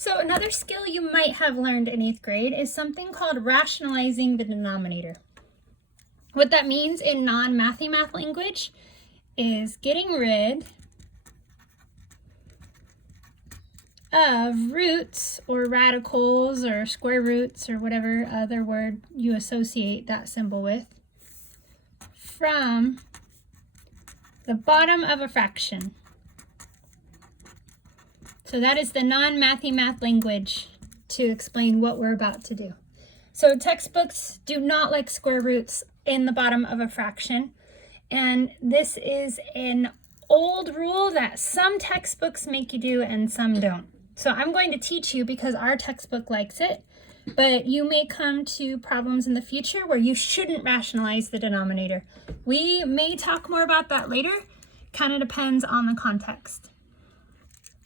So another skill you might have learned in 8th grade is something called rationalizing the denominator. What that means in non-mathy math language is getting rid of roots or radicals or square roots or whatever other word you associate that symbol with from the bottom of a fraction. So that is the non-mathy math language to explain what we're about to do. So textbooks do not like square roots in the bottom of a fraction. And this is an old rule that some textbooks make you do and some don't. So I'm going to teach you because our textbook likes it, but you may come to problems in the future where you shouldn't rationalize the denominator. We may talk more about that later. Kind of depends on the context.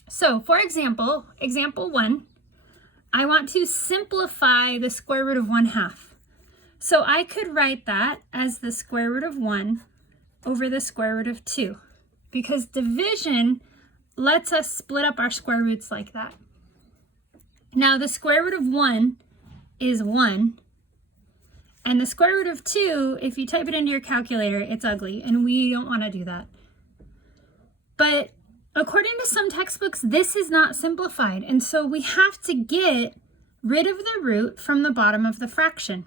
So for example, example 1, I want to simplify the square root of 1/2. So I could write that as the square root of 1 over the square root of 2, because division lets us split up our square roots like that. Now the square root of 1 is 1, and the square root of 2, if you type it into your calculator, it's ugly, and we don't want to do that. But according to some textbooks, this is not simplified, and so we have to get rid of the root from the bottom of the fraction.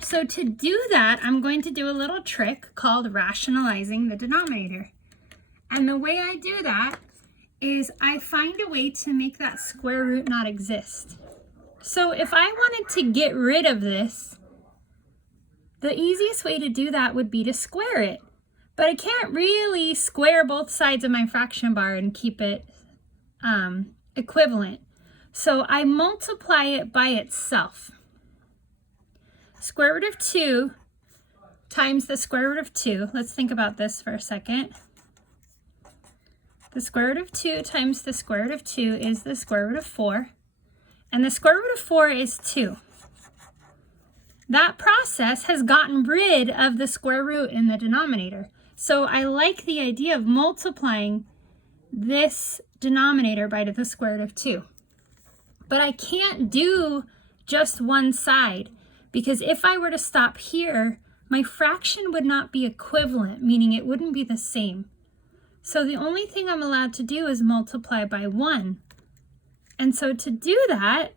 So to do that, I'm going to do a little trick called rationalizing the denominator. And the way I do that is I find a way to make that square root not exist. So if I wanted to get rid of this, the easiest way to do that would be to square it. But I can't really square both sides of my fraction bar and keep it equivalent. So I multiply it by itself. Square root of 2 times the square root of 2. Let's think about this for a second. The square root of 2 times the square root of 2 is the square root of 4. And the square root of 4 is 2. That process has gotten rid of the square root in the denominator. So I like the idea of multiplying this denominator by the square root of 2. But I can't do just one side, because if I were to stop here, my fraction would not be equivalent, meaning it wouldn't be the same. So the only thing I'm allowed to do is multiply by 1. And so to do that,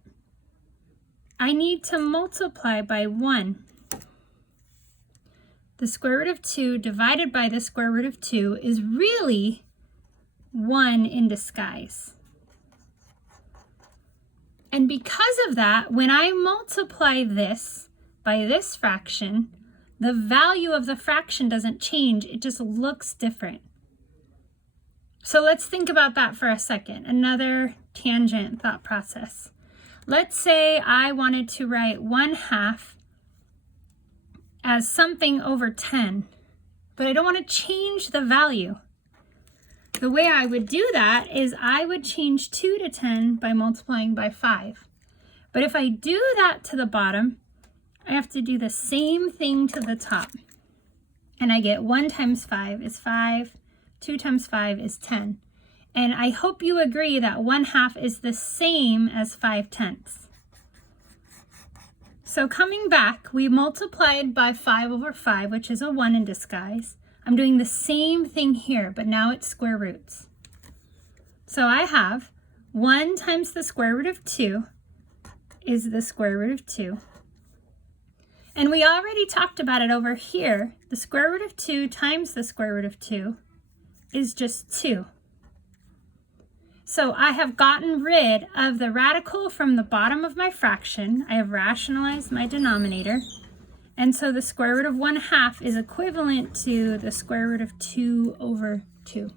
I need to multiply by 1. The square root of 2 divided by the square root of 2 is really 1 in disguise. And because of that, when I multiply this by this fraction, the value of the fraction doesn't change, it just looks different. So let's think about that for a second, another tangent thought process. Let's say I wanted to write 1/2 as something over 10, but I don't want to change the value. The way I would do that is I would change 2 to 10 by multiplying by 5. But if I do that to the bottom, I have to do the same thing to the top. And I get 1 times 5 is 5, 2 times 5 is 10. And I hope you agree that 1/2 is the same as 5/10. So coming back, we multiplied by 5 over 5, which is a 1 in disguise. I'm doing the same thing here, but now it's square roots. So I have 1 times the square root of 2 is the square root of 2. And we already talked about it over here. The square root of 2 times the square root of 2 is just 2. So I have gotten rid of the radical from the bottom of my fraction. I have rationalized my denominator. And so the square root of 1/2 is equivalent to the square root of 2 over 2.